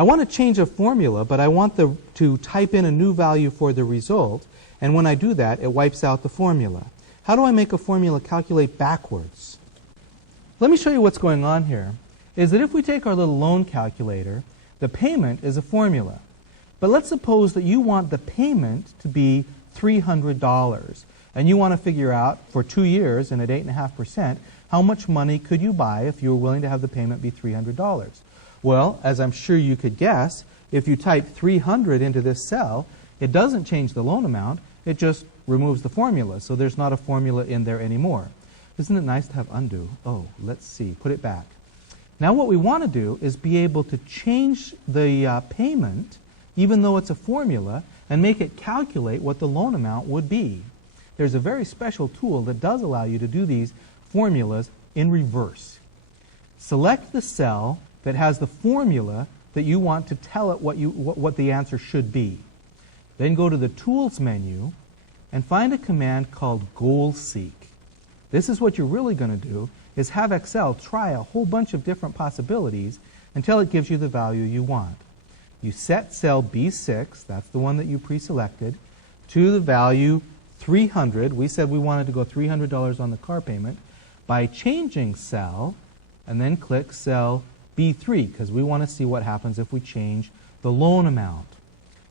I want to change a formula, but I want to type in a new value for the result, and when I do that, it wipes out the formula. How do I make a formula calculate backwards? Let me show you what's going on here, is that if we take our little loan calculator, the payment is a formula. But let's suppose that you want the payment to be $300, and you want to figure out, for 2 years and at 8.5%, how much money could you buy if you were willing to have the payment be $300? Well, as I'm sure you could guess, if you type 300 into this cell, it doesn't change the loan amount, it just removes the formula, so there's not a formula in there anymore. Isn't it nice to have undo? Oh, let's see, put it back. Now what we want to do is be able to change the payment, even though it's a formula, and make it calculate what the loan amount would be. There's a very special tool that does allow you to do these formulas in reverse. Select the cell that has the formula that you want to tell it what the answer should be. Then go to the Tools menu and find a command called Goal Seek. This is what you're really going to do, is have Excel try a whole bunch of different possibilities until it gives you the value you want. You set cell B6, that's the one that you pre-selected, to the value 300. We said we wanted to go $300 on the car payment by changing cell, and then click cell B3 because we want to see what happens if we change the loan amount.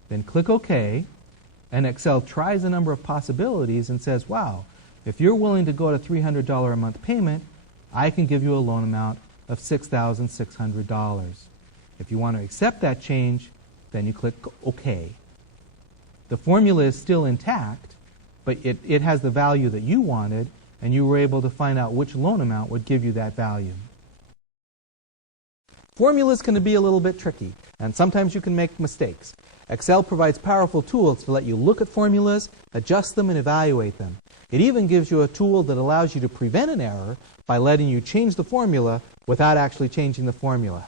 Then click OK, and Excel tries a number of possibilities and says, wow, if you're willing to go to $300 a month payment, I can give you a loan amount of $6,600. If you want to accept that change, then you click OK. The formula is still intact, but it has the value that you wanted, and you were able to find out which loan amount would give you that value. Formulas can be a little bit tricky, and sometimes you can make mistakes. Excel provides powerful tools to let you look at formulas, adjust them, and evaluate them. It even gives you a tool that allows you to prevent an error by letting you change the formula without actually changing the formula.